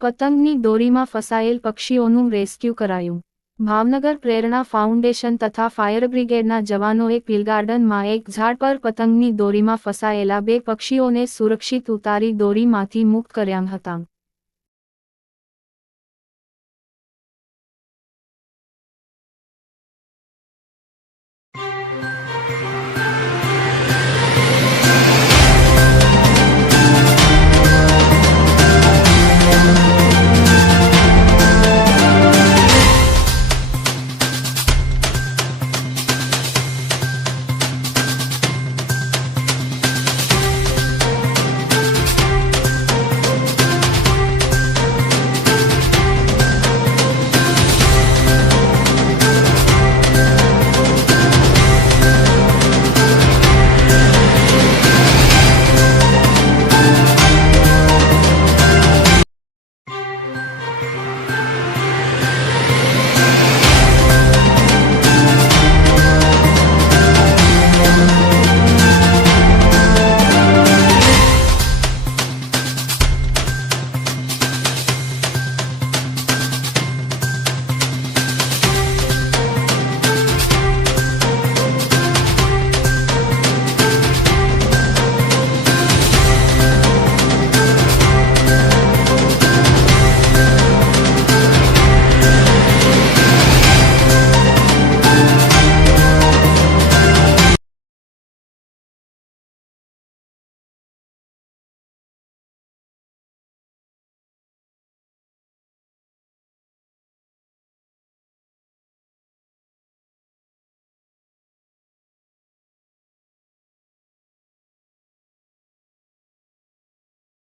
પતંગની દોરીમાં ફસાયેલ પક્ષીઓનું રેસ્ક્યુ કરાયું। ભાવનગર પ્રેરણા ફાઉન્ડેશન તથા ફાયર બ્રિગેડના જવાનોએ પીલ ગાર્ડનમાં એક ઝાડ પર પતંગની દોરીમાં ફસાયેલા 2 પક્ષીઓને સુરક્ષિત ઉતારી દોરીમાંથી મુક્ત કર્યા હતા।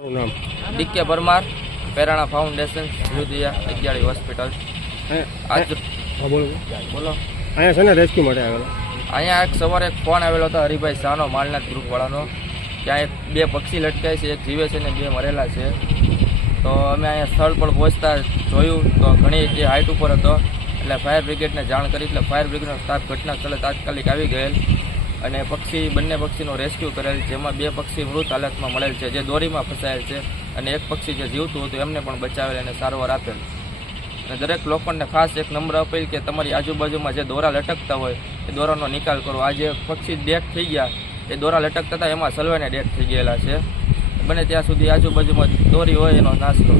नाम डीके परमार प्रेरणा फाउंडेशन जुदिया विद्यालय हॉस्पिटल। आज बोलो अँ से रेस्क्यू माटे आवेला। अँ एक सवारे एक फोन आवेलो तो हरिभाई सानो मालनाथ ग्रुप वाळानो क्या एक 2 पक्षी लटकाय छे, एक जीवे छे ने 2 मरेला छे। तो अमे अँ स्थल पर पहोंचता जोयुं तो घणी जे हाइट उपर हतो એટલે फायर ब्रिगेड ने जाण करी એટલે फायर ब्रिगेड नो स्टाफ घटना स्थळे तात्कालिक आवी गયેલ અને બંને પક્ષીનો રેસ્ક્યુ કરેલ, જેમાં 2 પક્ષી મૃત હાલતમાં મળેલ છે જે દોરીમાં ફસાયેલ છે અને એક પક્ષી જે જીવતું હતું એમને પણ બચાવેલ અને સારવાર આપેલ। અને દરેક લોકોને ખાસ એક નમ્ર અપીલ કે તમારી આજુબાજુમાં જે દોરા લટકતા હોય એ દોરાનો નિકાલ કરો। આ જે પક્ષી ડેથ થઈ ગયા એ દોરા લટકતા હતા એમાં સલવાઈને ડેથ થઈ ગયેલા છે। બને ત્યાં સુધી આજુબાજુમાં દોરી હોય એનો નાશ કરો।